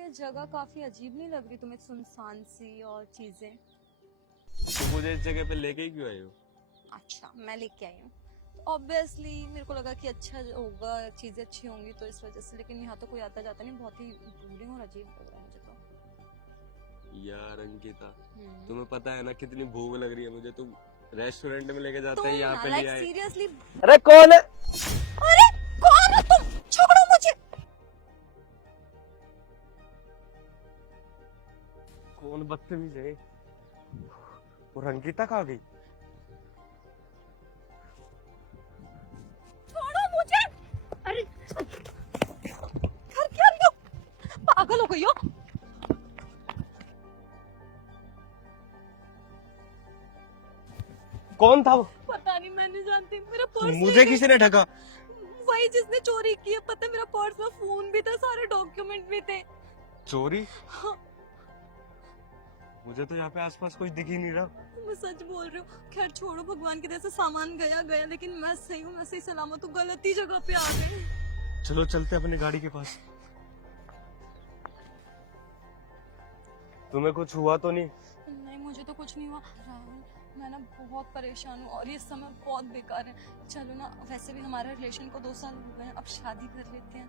ये जगह काफी अजीब नहीं लग रही तुम्हें, सुनसान सी और चीजें? तो मुझे इस जगह पे लेके ही क्यों आई हो? अच्छा, मैं लेके आई हूँ। ऑब्वियसली मेरे को लगा कि अच्छा होगा, चीजें अच्छी होंगी तो इस वजह से, लेकिन यहाँ तो कोई आता जाता नहीं, बहुत ही बोरिंग और अजीब लग रहा है मुझे तो। यार अंकिता, तुम्हें पता है ना कितनी भूख लग रही है मुझे। तुम रेस्टोरेंट में लेके जाते तुम हैं, यहाँ ना पे लाइक ले आए। सीरियसली। अरे कौन है? अरे कौन हो तुम? छोड़ो मुझे। कौन बदतमीज है? और अंकिता कहाँ गई? छोड़ो मुझे। अरे घर क्या रही हो? पागल हो गई हो? कौन था वो? पता नहीं, मैं नहीं जानती। मेरा पर्स मुझे किसी ने ढका? वही जिसने चोरी की है। पता है, मेरा पर्स में फोन भी था, सारे डॉक्यूमेंट भी थे। चोरी? हाँ, मुझे तो यहाँ पे आसपास कोई दिख ही नहीं रहा। मैं सच बोल रही हूँ। खैर छोड़ो, भगवान की दया से सामान गया गया, लेकिन मैं सही हूँ, मैं सही सलामत हूँ। गलती जगह पे आ गए। चलो चलते अपनी गाड़ी के पास। तुम्हें कुछ हुआ तो नहीं? नहीं, मुझे तो कुछ नहीं हुआ राहुल। मैं ना बहुत परेशान हूँ और ये समय बहुत बेकार है। चलो ना, वैसे भी हमारे रिलेशन को 2 साल हो गए हैं, अब शादी कर लेते हैं।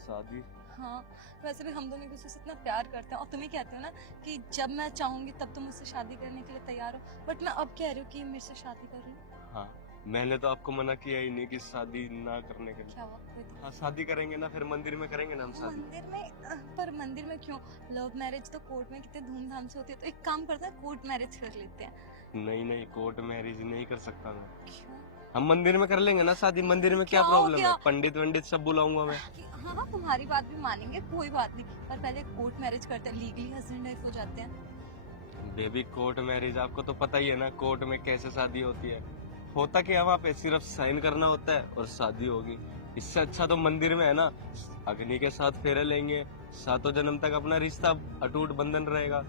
शादी? हाँ, वैसे भी हम दोनों एक दूसरे से इतना प्यार करते हैं, और तुम ही कहते हो ना कि जब मैं चाहूंगी तब तुम मुझसे शादी करने के लिए तैयार हो, बट मैं अब कह रही हूँ कि मेरे से शादी कर लो। हाँ, मैंने तो आपको मना किया ही नहीं कि शादी ना करने के लिए। क्या हुआ? कोई दिक्कत? हाँ, शादी करेंगे ना, फिर मंदिर में करेंगे ना हम शादी। मंदिर में? पर मंदिर में क्यों? लव मैरिज तो कोर्ट में कितने धूमधाम से होती है, तो एक काम करते हैं, कोर्ट मैरिज कर लेते हैं। नहीं नहीं, कोर्ट मैरिज नहीं कर सकता मैं। क्यों? हम मंदिर में कर लेंगे ना शादी। मंदिर में क्या क्या हो प्रॉब्लम गया? है? पंडित वंडित सब बुलाऊंगा मैं। हाँ हाँ, तुम्हारी बात भी मानेंगे, कोई बात नहीं, पर पहले कोर्ट मैरिज करते हैं, लीगली हस्बैंड वाइफ हो जाते हैं। बेबी, कोर्ट मैरिज आपको तो पता ही है ना, कोर्ट में कैसे शादी होती है। होता क्या है वहाँ पे? सिर्फ साइन करना होता है और शादी होगी। इससे अच्छा तो मंदिर में है ना, अग्नि के साथ फेरे लेंगे, सातों जन्म तक अपना रिश्ता अटूट बंधन रहेगा।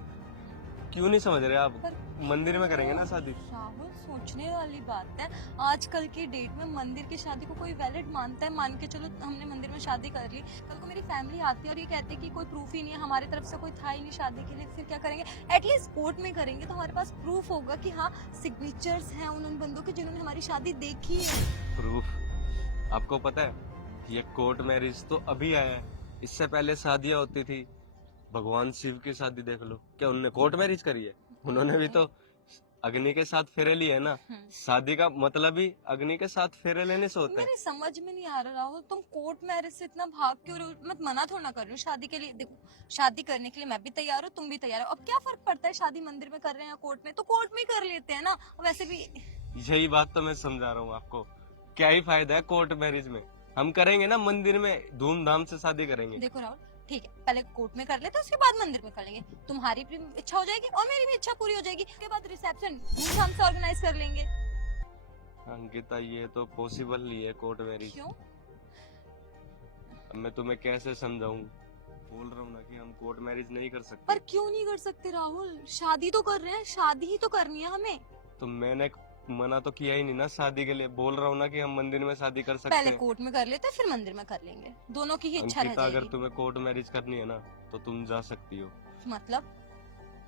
क्यों नहीं समझ रहे आप? पर मंदिर में करेंगे ना शादी। राहुल, सोचने वाली बात है। आजकल की डेट में मंदिर की शादी को कोई वैलिड मानता है? मान के चलो हमने मंदिर में शादी कर ली, कल को मेरी फैमिली आती है और ये कहते हैं कि कोई प्रूफ ही नहीं है, हमारी तरफ से कोई था ही नहीं शादी के लिए, फिर क्या करेंगे? एटलीस्ट कोर्ट में करेंगे तो हमारे पास प्रूफ होगा कि हाँ, सिग्नेचर्स हैं उन बंदों के जिन्होंने हमारी शादी देखी है। प्रूफ? आपको पता है ये कोर्ट मैरिज तो अभी आया है, इससे पहले शादियां होती थी। भगवान शिव की शादी देख लो, क्या उन्होंने कोर्ट मैरिज करी है? उन्होंने भी तो अग्नि के साथ फेरे लिए है ना। शादी का मतलब ही अग्नि के साथ फेरे लेने से होता है। मेरे समझ में नहीं आ रहा राहुल, तुम कोर्ट मैरिज से इतना भाग क्यों रहे हो? मैं मना थोड़ा ना कर रही हूँ शादी के लिए। देखो, शादी करने के लिए मैं भी तैयार हूँ, तुम भी तैयार हो। अब क्या फर्क पड़ता है शादी मंदिर में कर रहे हैं या कोर्ट में? तो कोर्ट में ही कर लेते हैं ना। वैसे भी यही बात तो मैं समझा रहा हूँ आपको। क्या ही फायदा है कोर्ट मैरिज में? हम करेंगे ना मंदिर में, धूमधाम से शादी करेंगे। देखो राहुल, ठीक है, पहले कोर्ट में कर लेते हैं, उसके बाद मंदिर में कर लेंगे। तुम्हारी भी इच्छा हो जाएगी और मेरी भी इच्छा पूरी हो जाएगी, उसके बाद रिसेप्शन धूमधाम से ऑर्गेनाइज कर लेंगे। अंकिता, ये तो पॉसिबल नहीं है कोर्ट मैरिज। क्यों? अब मैं तुम्हें कैसे समझाऊं? बोल रहा हूँ ना कि हम कोर्ट मैरिज नहीं कर सकते। पर क्यों नहीं कर सकते राहुल? शादी तो कर रहे हैं, शादी ही तो करनी है हमें। तो मैंने मना तो किया ही नहीं ना शादी के लिए। बोल रहा हूँ ना कि हम मंदिर में शादी कर सकते पहले हैं। कोर्ट में कर लेते हैं, फिर मंदिर में कर लेंगे, दोनों की ही इच्छा रह अंकिता, अगर जाएगी। तुम्हें कोर्ट मैरिज करनी है ना तो तुम जा सकती हो। मतलब?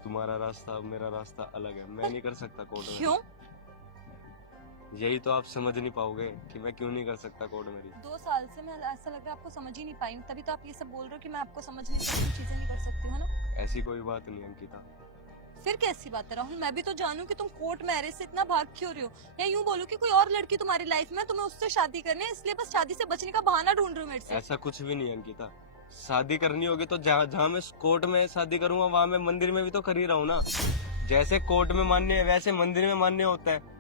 तुम्हारा रास्ता मेरा रास्ता अलग है, मैं नहीं कर सकता कोर्ट मैरिज। क्यों? यही तो आप समझ नहीं पाओगे कि मैं क्यों नहीं कर सकता कोर्ट मैरिज। 2 साल से मैं ऐसा लग रहा है आपको समझ ही नहीं पाई हूँ, तभी तो आप ये सब बोल रहे हो कि मैं आपको समझ नहीं सकती, चीजें नहीं कर सकती हो ना। ऐसी कोई बात नहीं अंकिता। फिर कैसी बात है राहुल? मैं भी तो जानूं कि तुम कोर्ट मैरिज से इतना भाग क्यों रहे हो, या यूं बोलो कि कोई और लड़की तुम्हारी लाइफ में, तुम्हें उससे शादी करनी है, इसलिए बस शादी से बचने का बहाना ढूंढ रहे हो मेरे से। ऐसा कुछ भी नहीं है अंकिता। शादी करनी होगी तो जहाँ जहाँ मैं कोर्ट में शादी करूंगा वहाँ मैं मंदिर में भी तो कर ही रहा हूँ ना। जैसे कोर्ट में मान्य है वैसे मंदिर में मान्य होता है।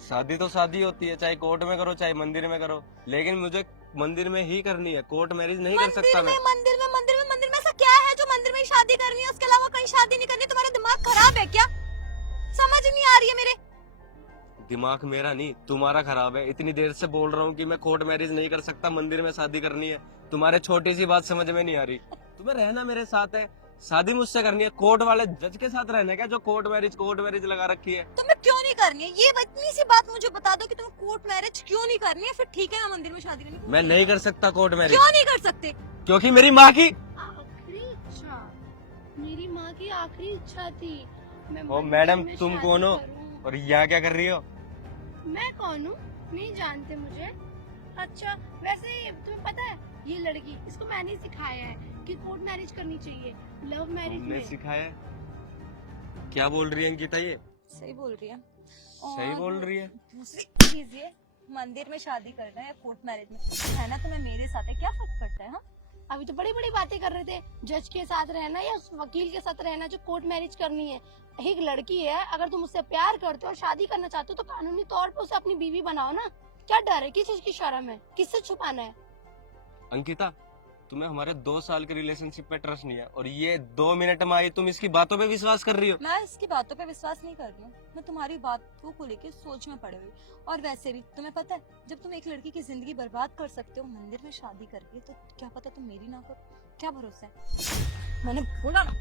शादी तो शादी होती है, चाहे कोर्ट में करो चाहे मंदिर में करो, लेकिन मुझे मंदिर में ही करनी है। कोर्ट मैरिज नहीं कर सकता मैं। मंदिर में ऐसा क्या है जो मंदिर में ही शादी करनी है, उसके अलावा कहीं शादी नहीं करनी? तुम्हारा दिमाग खराब है क्या? समझ नहीं आ रही है मेरे। दिमाग मेरा नहीं तुम्हारा खराब है। इतनी देर से बोल रहा हूँ कि मैं कोर्ट मैरिज नहीं कर सकता, मंदिर में शादी करनी है। तुम्हारे छोटी सी बात समझ में नहीं आ रही। तुम्हें रहना मेरे साथ है, शादी मुझसे करनी है। कोर्ट वाले जज के साथ रहना है क्या, जो कोर्ट मैरिज लगा रखी है? तुम्हें क्यों नहीं करनी है? ये इतनी सी बात मुझे बता दो कि तुम्हें कोर्ट मैरिज क्यों नहीं करनी है, फिर ठीक है मैं मंदिर में शादी करनी। मैं नहीं कर सकता कोर्ट मैरिज। क्यों नहीं कर सकते? क्योंकि मेरी माँ की आखिरी इच्छा थी। मैं ओ मंदिर मैडम, में तुम शादी कौन हो? करूं। और यहाँ क्या कर रही हो? मैं कौन हूँ? नहीं जानते मुझे? अच्छा, वैसे तुम्हें पता है ये लड़की, इसको मैंने ही सिखाया है कि कोर्ट मैरिज करनी चाहिए, लव मैरिज तुमने में। सिखाया है? क्या बोल रही है अंकिता ये? सही बोल रही है। सही और बोल रही है। दूसरी चीज ये, मंदिर में शादी करना है या कोर्ट मैरिज में रहना तुम्हें मेरे साथ है, क्या फर्क पड़ता है? हाँ, अभी तो बड़ी बड़ी बातें कर रहे थे, जज के साथ रहना या उस वकील के साथ रहना जो कोर्ट मैरिज करनी है। एक लड़की है, अगर तुम उससे प्यार करते हो और शादी करना चाहते हो तो कानूनी तौर पर उसे अपनी बीवी बनाओ ना। क्या डर है? किस चीज की शर्म है? किससे छुपाना है? अंकिता, तुम्हें हमारे 2 साल के रिलेशनशिप पे ट्रस्ट नहीं है और ये 2 मिनट में आई तुम इसकी बातों पे विश्वास कर रही हो। मैं इसकी बातों पे विश्वास नहीं कर रही हूँ, मैं तुम्हारी बातों को लेके सोच में पड़ी हुई। और वैसे भी तुम्हें पता है, जब तुम एक लड़की की जिंदगी बर्बाद कर सकते हो मंदिर में शादी करके, तो क्या पता तुम मेरी ना करो। क्या भरोसा है? मैंने बोला ना,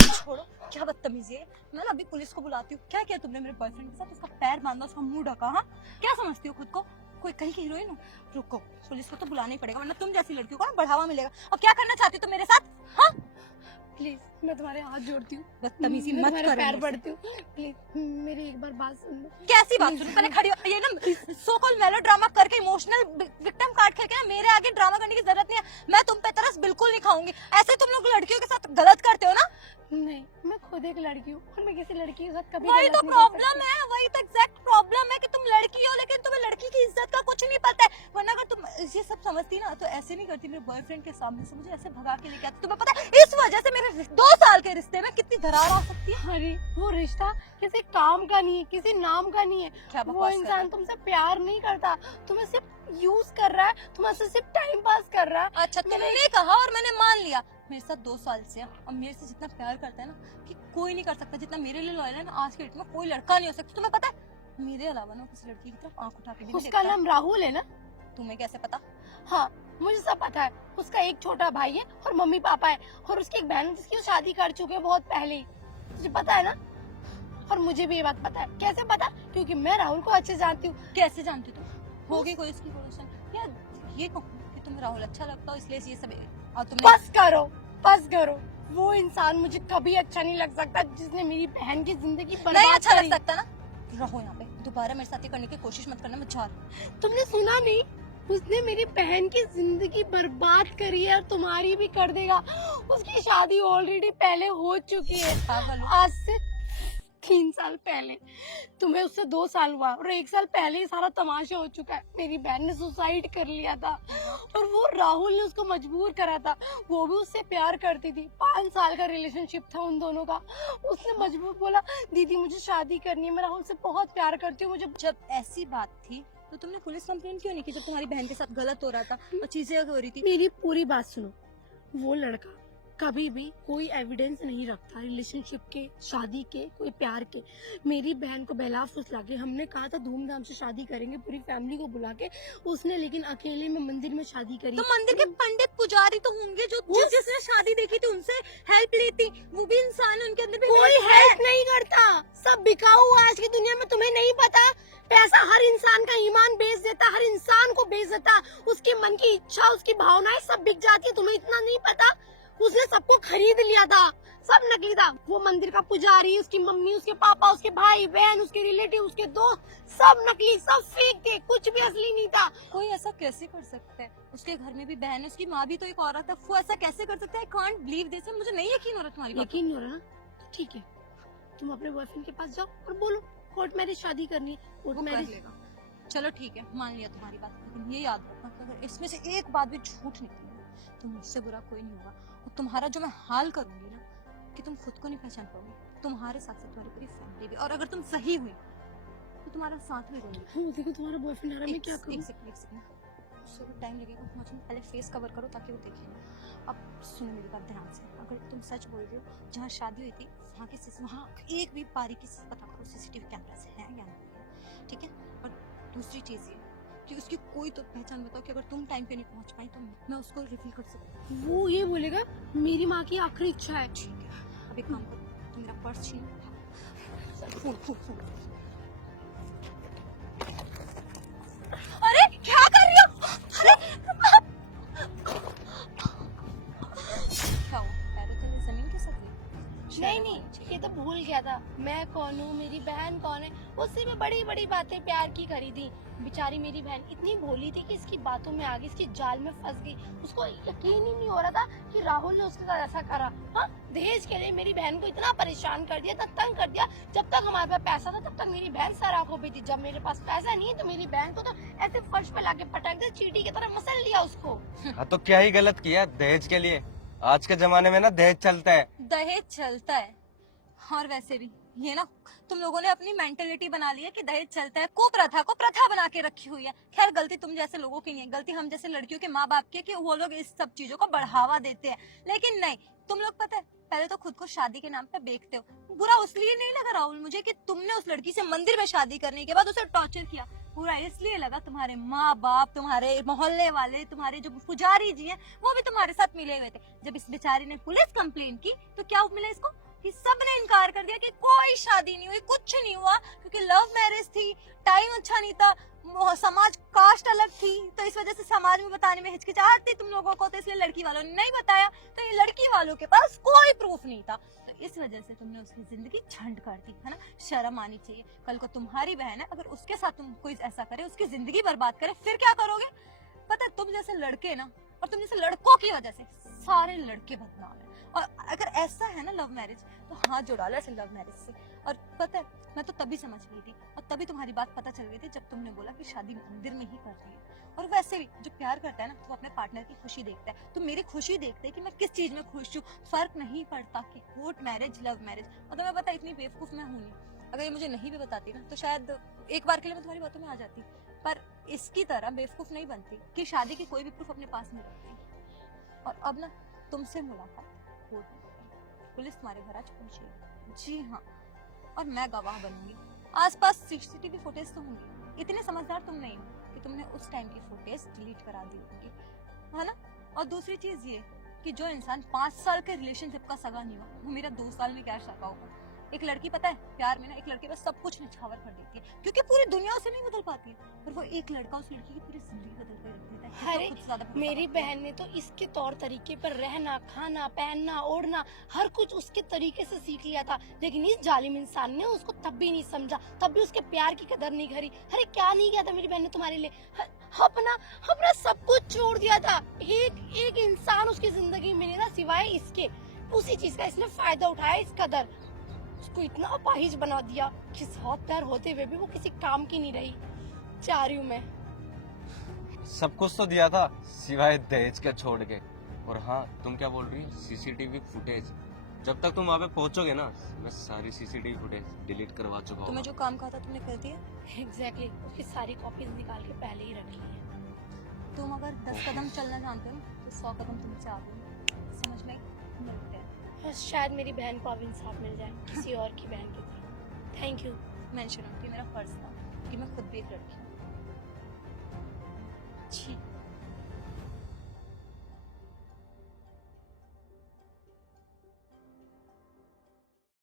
छोड़ो, क्या बदतमीजी है। मैं ना अभी पुलिस को बुलाती हूँ। क्या किया तुमने मेरे बॉयफ्रेंड के साथ? उसका पैर बांधा, उसका मुंह ढका। हाँ, क्या समझती हो खुद को? कोई कहीं की हीरोइन हो? रुको, पुलिस को तो बुलाना ही पड़ेगा, वरना तुम जैसी लड़कियों को ना बढ़ावा मिलेगा। और क्या करना चाहती हो तुम मेरे साथ? हाँ, प्लीज, मैं तुम्हारे हाथ जोड़ती हूँ, बदतमीजी मैं मत तुम्हारे करो पैर मुझसे। पड़ती हूँ, प्लीज मेरी एक बार बात सुन लो। कैसी बात सुनो? पहले खड़ी हो। ये ना सो कॉल मेलोड्रामा करके इमोशनल विक्टिम कार्ड खेल के ना मेरे आगे ड्रामा करने की जरूरत नहीं है। मैं तुम पे तरस बिल्कुल नहीं खाऊंगी। ऐसे तुम लोग लड़कियों के साथ गलत करते हो ना। नहीं, मैं खुद एक लड़की हूँ और मैं किसी लड़की के साथ कभी वही गलत तो नहीं कर प्रॉब्लम सकती। है, वही तो एग्जैक्ट प्रॉब्लम है कि तुम लड़की हो लेकिन तुम्हें लड़की की इज्जत का कुछ नहीं पता है। वरना अगर तुम ये सब समझती ना तो ऐसे नहीं करती। मेरे बॉयफ्रेंड के सामने से मुझे ऐसे भगा के लेके आती। तुम्हें पता है इस वजह से मेरे 2 साल के रिश्ते में कितनी दरार आ सकती है। अरे वो रिश्ता किसी काम का नहीं है, किसी नाम का नहीं है। क्या वो बकवास कर रहा इंसान है? तुमसे प्यार नहीं करता, तुम्हें सिर्फ यूज कर रहा है, तुम्हारे सिर्फ टाइम पास कर रहा है। अच्छा, तुमने कहा और मैंने मान लिया। मेरे साथ 2 साल से है और मेरे से जितना प्यार करता है ना कि कोई नहीं कर सकता, जितना मेरे लिए लॉयल है ना आज के डेट में कोई लड़का नहीं हो सकता। तुम्हें पता है मेरे अलावा ना किसी लड़की की तरफ आंख उठा के भी नहीं उसका देखता। नाम राहुल है ना? तुम्हें कैसे पता? हाँ, मुझे सब पता है। उसका एक छोटा भाई है और मम्मी पापा है और उसकी एक बहन है जिसकी वो शादी कर चुके हैं बहुत पहले ही। तुझे पता है ना? और मुझे भी ये बात पता है। कैसे पता? क्योंकि मैं राहुल को अच्छे जानती हूँ। कैसे जानती तुम? होगी कोई इसकी पोजीशन या ये कहूँ कि तुम्हें राहुल अच्छा लगता हो इसलिए ये सब। और तुमने बस करो, बस करो। वो इंसान मुझे कभी अच्छा नहीं लग सकता जिसने मेरी बहन की जिंदगी नहीं बर्बाद अच्छा करी। लग सकता ना। रहो यहाँ पे, दोबारा मेरे साथ ये करने की कोशिश मत करना। मैं जा रही हूँ। तुमने सुना नहीं? उसने मेरी बहन की जिंदगी बर्बाद करी है और तुम्हारी भी कर देगा। उसकी शादी ऑलरेडी पहले हो चुकी है, पागल हो। आज से 3 साल पहले। तुम्हें उससे 2 साल हुआ और 1 साल पहले ही सारा तमाशा हो चुका है। मेरी बहन ने सुसाइड कर लिया था और वो राहुल ने उसको मजबूर करा था। वो भी उससे प्यार करती थी, 5 साल का रिलेशनशिप था उन दोनों का। उसने मजबूर बोला, दीदी मुझे शादी करनी है, मैं राहुल से बहुत प्यार करती हूँ, मुझे। जब ऐसी बात थी तो तुमने पुलिस कंप्लेंट क्यों नहीं की? जब तुम्हारी बहन के साथ गलत हो रहा था और चीजें हो रही थी। मेरी पूरी बात सुनो। वो लड़का कभी भी कोई एविडेंस नहीं रखता रिलेशनशिप के, शादी के, कोई प्यार के। मेरी बहन को बहला फुसला के हमने कहा था धूमधाम से शादी करेंगे पूरी फैमिली को बुला के, उसने लेकिन अकेले में मंदिर में शादी करी। तो मंदिर के पंडित पुजारी तो होंगे जो जिसने शादी देखी थी उनसे हेल्प लेती। वो भी इंसान है, उनके अंदर भी कोई help है। हेल्प नहीं करता, सब बिकाऊ हुआ आज की दुनिया में। तुम्हें नहीं पता? पैसा हर इंसान का ईमान बेच देता, हर इंसान को बेच देता। उसके मन की इच्छा, उसकी भावनाएं सब बिक जाती है। तुम्हें इतना नहीं पता? उसने सबको खरीद लिया था, सब नकली था। वो मंदिर का पुजारी, उसकी मम्मी, उसके पापा, उसके भाई बहन, उसके रिलेटिव, उसके दोस्त, सब नकली, सब फेक थे, कुछ भी असली नहीं था। कोई ऐसा कैसे कर सकता है? उसके घर में भी बहन है, उसकी माँ भी तो एक औरत है। वो ऐसा कैसे कर सकता है? I can't believe this. मुझे नहीं यकीन हो रहा तुम्हारी बात। यकीन नहीं हो रहा ना? ठीक है, तुम अपने बॉयफ्रेंड के पास जाओ और बोलो कोर्ट मैरिज शादी करनी है। कोर्ट वो कर मैरिज लेगा। चलो ठीक है, मान लिया तुम्हारी बात, लेकिन ये याद रखना कि अगर इसमें से एक बात भी झूठ निकली तो मुझसे बुरा कोई नहीं होगा। और तुम्हारा जो मैं हाल करूंगी ना कि तुम खुद को नहीं पहचान पाओगे, तुम्हारे साथ साथ तुम्हारी पूरी फैमिली भी। और अगर तुम सही हुई तो तुम्हारा साथ भी दूंगी। हाँ, देखो तुम्हारा बॉयफ्रेंड आ रहा है, मैं क्या करूं? एक सेकंड उससे भी टाइम लगेगा पहुंचने में। पहले फेस कवर करो ताकि वो देखे ना। अब सुनो मेरी बात ध्यान से, अगर तुम सच बोल रहे हो जहाँ शादी हुई थी वहाँ के वहाँ एक भी बारीकी से पता करो सीसीटीवी कैमरा से है या नहीं है, ठीक है? और दूसरी चीज़ ये कि उसकी कोई तो पहचान बताओ कि अगर तुम टाइम पे नहीं पहुंच पाई तो मैं उसको रिवील कर सकती हूँ। वो ये बोलेगा मेरी माँ की आखिरी इच्छा है। ठीक है, अब एक काम करो, तुम मेरा पर्स छीनो। फूल फूल फूल। अरे क्या कर रही हो? अरे क्या हुआ? पैरों तले जमीन खिसक गई? नहीं नहीं, ये तो भूल गया था मैं कौन हूँ, मेरी बहन कौन है। उससे भी बड़ी बड़ी बातें प्यार की करी थी। बेचारी मेरी बहन इतनी भोली थी कि इसकी बातों में आ गई, इसकी जाल में फंस गई। उसको यकीन ही नहीं हो रहा था कि राहुल जो उसके साथ ऐसा करा। हाँ, दहेज के लिए मेरी बहन को इतना परेशान कर दिया, इतना तंग कर दिया। जब तक हमारे पास पैसा था तब तक मेरी बहन सर आंखों पे थी। जब मेरे पास पैसा नहीं है तो मेरी बहन को तो ऐसे फर्श पे लाके पटक दे, चींटी की तरह मसल लिया उसको। हाँ तो क्या ही गलत किया दहेज के लिए? आज के जमाने में ना दहेज चलता है। दहेज चलता है। और वैसे भी ये ना तुम लोगों ने अपनी मेंटेलिटी बना ली है कि दहेज चलता है, कुप्रथा को प्रथा बना के रखी हुई है। खैर गलती तुम जैसे लोगों की नहीं है, गलती हम जैसे लड़कियों के माँ बाप की है कि वो लोग इस सब चीजों को बढ़ावा देते हैं। लेकिन नहीं, तुम लोग पता है पहले तो खुद को शादी के नाम पे बेचते हो। बुरा उसलिए नहीं लगा राहुल मुझे कि तुमने उस लड़की से मंदिर में शादी करने के बाद उसे टॉर्चर किया। बुरा इसलिए लगा तुम्हारे माँ बाप, तुम्हारे मोहल्ले वाले, तुम्हारे जो पुजारी जी हैं वो भी तुम्हारे साथ मिले हुए थे। जब इस बेचारी ने पुलिस कंप्लेन की तो क्या मिला इसको कि सबने इनकार कर दिया कि कोई शादी नहीं हुई, कुछ नहीं हुआ, क्योंकि लव मैरिज थी, टाइम अच्छा नहीं था, समाज कास्ट अलग थी, तो इस वजह से समाज में बताने में हिचकिचाहट थी तुम लोगों को, तो इसलिए लड़की वालों ने नहीं बताया। तो ये लड़की वालों के पास कोई प्रूफ नहीं था, तो इस वजह से तुमने उसकी जिंदगी झंड कर दी, है ना। शर्म आनी चाहिए। कल को तुम्हारी बहन है, अगर उसके साथ तुम कोई ऐसा करे, उसकी जिंदगी बर्बाद करे, फिर क्या करोगे? पता है तुम जैसे लड़के ना, और तुम जैसे लड़कों की वजह से सारे लड़के बदनाम है। और अगर ऐसा है ना लव मैरिज, तो हाथ जोड़ा लो ऐसे लव मैरिज से। और पता है मैं तो तभी समझ गई थी और तभी तुम्हारी बात पता चल गई थी जब तुमने बोला कि शादी मंदिर में ही कर रही है। और वैसे भी जो प्यार करता है ना वो अपने पार्टनर की खुशी देखता है। तो मेरी खुशी देखते है कि मैं किस चीज में खुश हूँ, फर्क नहीं पड़ता कि कोर्ट मैरिज लव मैरिज। और तुम्हें पता इतनी बेवकूफ मैं हूँ नहीं, अगर ये मुझे नहीं भी बताती ना तो शायद एक बार के लिए मैं तुम्हारी बातों में आ जाती, पर इसकी तरह बेवकूफ नहीं बनती कि शादी की कोई भी प्रूफ अपने पास नहीं रखती। और अब ना तुमसे मुलाकात कोर्ट में करेंगे, पुलिस तुम्हारे घर आज पहुंचेगी, जी हाँ, और मैं गवाह बनूंगी। आसपास सीसीटीवी फुटेज तो होंगी, इतने समझदार तुम नहीं हो कि तुमने उस टाइम की फुटेज डिलीट करा दी होगी, है ना। और दूसरी चीज ये कि जो इंसान 5 साल के रिलेशनशिप का सगा नहीं हुआ, वो मेरा 2 साल में क्या सगा होगा। एक लड़की पता है प्यार में ना एक लड़के बस सब कुछ निछावर कर देती है, क्योंकि पूरी दुनिया उसे नहीं बदल पाती है, पर वो एक लड़का उस लड़की की पूरी जिंदगी बदल कर रख देता है। अरे, खुद से ज्यादा भरोसा मेरी करता है। बहन ने तो इसके तौर तरीके पर रहना, खाना, पहनना, ओढ़ना, हर कुछ उसके तरीके से सीख लिया था। लेकिन इस जालिम इंसान ने उसको तब भी नहीं समझा, तब भी उसके प्यार की कदर नहीं करी। अरे क्या नहीं किया था मेरी बहन ने तुम्हारे लिए, अपना अपना सब कुछ छोड़ दिया था। एक इंसान उसकी जिंदगी में नहीं था सिवाय इसके, उसी चीज का इसने फायदा उठाया इस कदर। उसको इतना अपाहिज बना दिया कि 100 पैर होते हुए भी वो किसी काम की नहीं रही। चाह रही हूँ मैं। सब कुछ तो दिया था सिवाय दहेज के छोड़ के। और हाँ तुम क्या बोल रही हो, सीसीटीवी फुटेज? जब तक तुम वहाँ पे पहुँचोगे ना मैं सारी सीसीटीवी फुटेज डिलीट करवा चुका तुम्हें हूँ। जो काम कहा था तुमने कर दिया। एग्जैक्टली, उसकी सारी कॉपीज निकाल के पहले ही रख ली है। तुम अगर 10 कदम चलना जानते हो ना तो 100 कदम तुमसे आगे हो। समझ में आई? मिलते हैं। बस शायद मेरी बहन को अब इंसाफ मिल जाए किसी और की बहन की तरह। Thank you. मेंशन कि मेरा फर्ज था कि मैं खुद भी एक लड़की हूँ। छी।